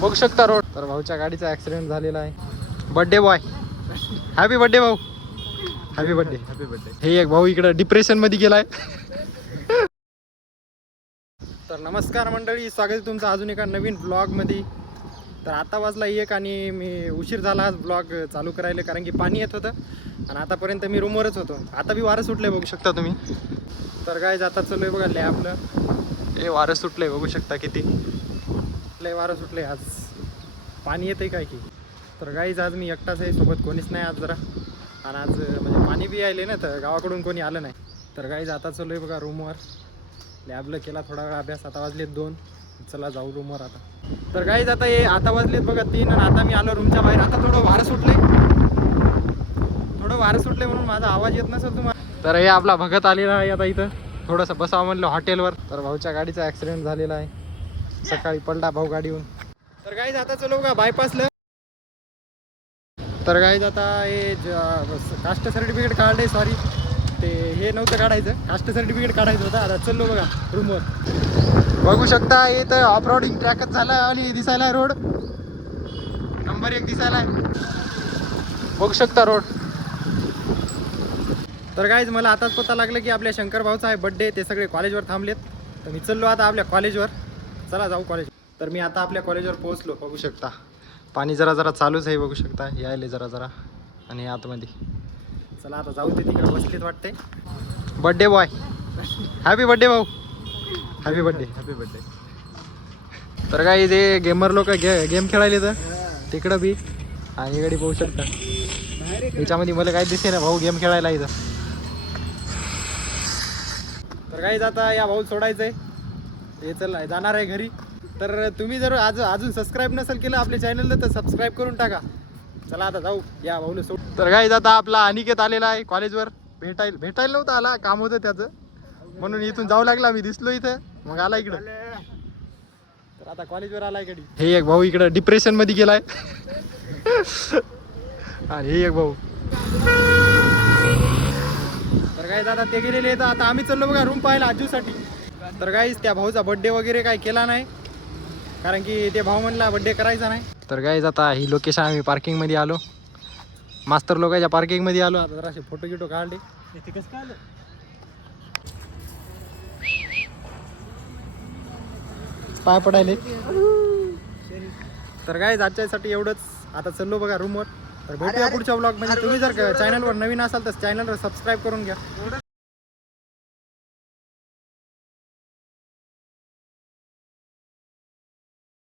बघू शकता रोड. तर भाऊच्या गाडीचा ऍक्सिडेंट झालेला आहे. बर्थडे बॉय, हॅपी बर्थडे भाऊ, हॅपी बर्थडे. Happy birthday. हे एक भाऊ इकडे डिप्रेशन मध्ये गेलाय. तर नमस्कार मंडळी, स्वागत आहे तुमचं अजून एका नवीन ब्लॉग मध्ये. तर आता वाजला 1 आणि मी उशीर झाला आज ब्लॉग चालू करायला, कारण की पाणी येत होतं आणि आतापर्यंत मी रूमवरच होतो. आता बी वारं सुटलंय बघू शकता तुम्ही. तर काय आता चालू आहे बघा लॅबला. हे वारं सुटलंय बघू शकता किती लय वारं सुटलंय. आज पाणी येतंय काय की. तर गाईज आज मी एकटाच आहे, सोबत कोणीच नाही आज जरा. आणि आज म्हणजे पाणी बी यायले ना, तर गावाकडून कोणी आलं नाही. तर गाईज आता चालू आहे बघा रूमवर. लॅबला केला थोडा वेळ अभ्यास. आता वाजलेत 2, चला जाऊ रूमवर आता. तर गाईज आता वाजलेत बघा 3 आणि आता मी आलो रूमच्या बाहेर. आता थोडं वारं सुटले म्हणून माझा आवाज येत नसेल तुम्हाला. तर हे आपला भगत आलेला आहे आता इथं. थोडंसं बसावं म्हणलं हॉटेलवर. तर भाऊच्या गाडीचा ॲक्सिडेंट झालेला आहे. सकाळी पलटा भाऊ गाडीहून. तर गाईज आता चलो बघा बायपासला. तर गाईज आता हे कास्ट सर्टिफिकेट काढले. सॉरी, ते हे नव्हतं काढायचं, कास्ट सर्टिफिकेट काढायचं होतं. आता चललो बघा रूमवर. बघू शकता हे तर ऑफ रोडिंग ट्रॅकच झाला आणि दिसायला रोड नंबर 1 दिसायला. बघू शकता रोड. तर गाईज मला आताच पता लागलं की आपल्या शंकर भाऊचा आहे बड्डे. ते सगळे कॉलेजवर थांबलेत. तर मी चाललो आता आपल्या कॉलेजवर. चला जाऊ कॉलेज. तर मी आता आपल्या कॉलेजवर पोहोचलो. बघू शकता पाणी जरा जरा चालूच आहे. बघू शकता यायले जरा जरा. आणि आतमध्ये चला आता जाऊ. ते तिकडे बसलेत वाटते. बर्थडे बॉय, हॅपी बर्थडे भाऊ, हॅपी बर्थडे. Happy birthday. तर काही जे गेमर लोक गेम खेळायले तर तिकडं बी. आणि इकडे पाहू शकता याच्यामध्ये मला काही दिसे ना भाऊ गेम खेळायला इथं. तर काही आता या भाऊ सोडायचंय. हे चल जाणार आहे घरी. तर तुम्ही जर अजून सबस्क्राईब नसेल केलं आपल्या चॅनलला तर सबस्क्राईब करून टाका. चला आता जाऊ या भाऊला सोड. तर काही आता आपला अनिकेत आलेला आहे कॉलेजवर. भेटायला नव्हतं आला, काम होतं त्याचं म्हणून इथून जाऊ लागला. मी दिसलो इथं मग आला इकडं. तर आता कॉलेजवर आलाय गडी. हे एक भाऊ इकडं डिप्रेशन मध्ये गेलाय. आणि हे एक भाऊ. तर काय आता ते गेलेले तर आता आम्ही चाललो बघा रूम पाहायला आजूसाठी. तर गाईज त्या भाऊचा बड्डे वगैरे काय केला नाही, कारण की ते भाऊ म्हणला बड्डे करायचा नाही. तर गाईज आता ही लोकेशन आम्ही पार्किंग मध्ये आलो. मास्तर लोकांच्या पार्किंग मध्ये आलो. आता जरासे फोटो गिटो काढले. ते कसं काय आलं? पाय पडायले. तर गाईज आजच्यासाठी एवढंच. आता चाललो बघा रूमवर. तर भेटूया पुढच्या ब्लॉग मध्ये. तुम्ही जर चॅनलवर नवीन असाल तर चॅनलवर सबस्क्राईब करून घ्या.